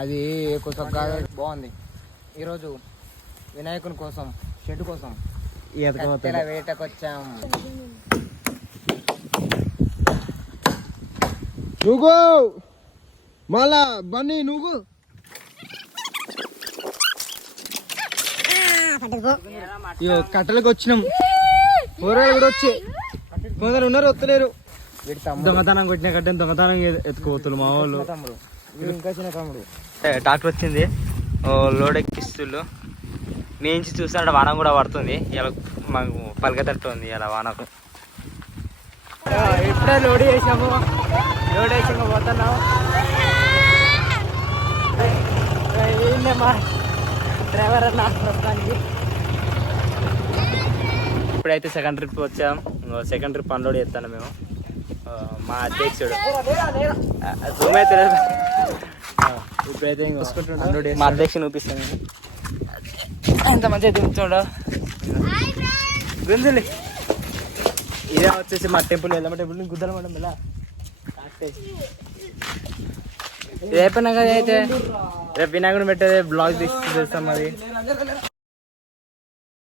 అది కోసం కాదు, బాగుంది. ఈరోజు వినాయకుని కోసం షెడ్ కోసం వేటకు వచ్చాం. నువ్వు మళ్ళా బన్నీ నువ్వు కట్టెలకు వచ్చినాం. ఊరాలు కూడా వచ్చి కొందరు ఉన్నారు, వస్తలేరు. దొంగతనం కొట్టిన కట్టే దొంగతనం ఎత్తుకోతులు మా వాళ్ళు. ఇంకా చిన్న తమ్ముడు ట్రాక్టర్ వచ్చింది, లోడ్ ఎక్కిస్తుళ్ళు. మేంచి చూస్తాడు వాన కూడా పడుతుంది. ఇలా మాకు పలకతట్టుంది ఇలా వానకు. ఇప్పుడే లోడ్ చేసాము, లోడ్ వేసాము పోతున్నాం. మా డ్రైవర్ అన్న ప్రస్తుతానికి. ఇప్పుడైతే సెకండ్ ట్రిప్ వచ్చాం. సెకండ్ ట్రిప్ అన్లోడ్ చేస్తాను మేము. మా అధ్యక్షుడు ఇప్పుడైతే మా అధ్యక్షుడు చూపిస్తాను. ఎంత మంచిగా దింపుతాడు గుంజులు. ఇదే వచ్చేసి మా టెంపుల్, వెళ్ళమ్మ టెంపుల్ గుద్దల మేడం. ఇలా రేపు అయిపోయినాక అయితే రేపు వినాయకుడు పెట్టేది బ్లాగ్ తీస్తాం. అది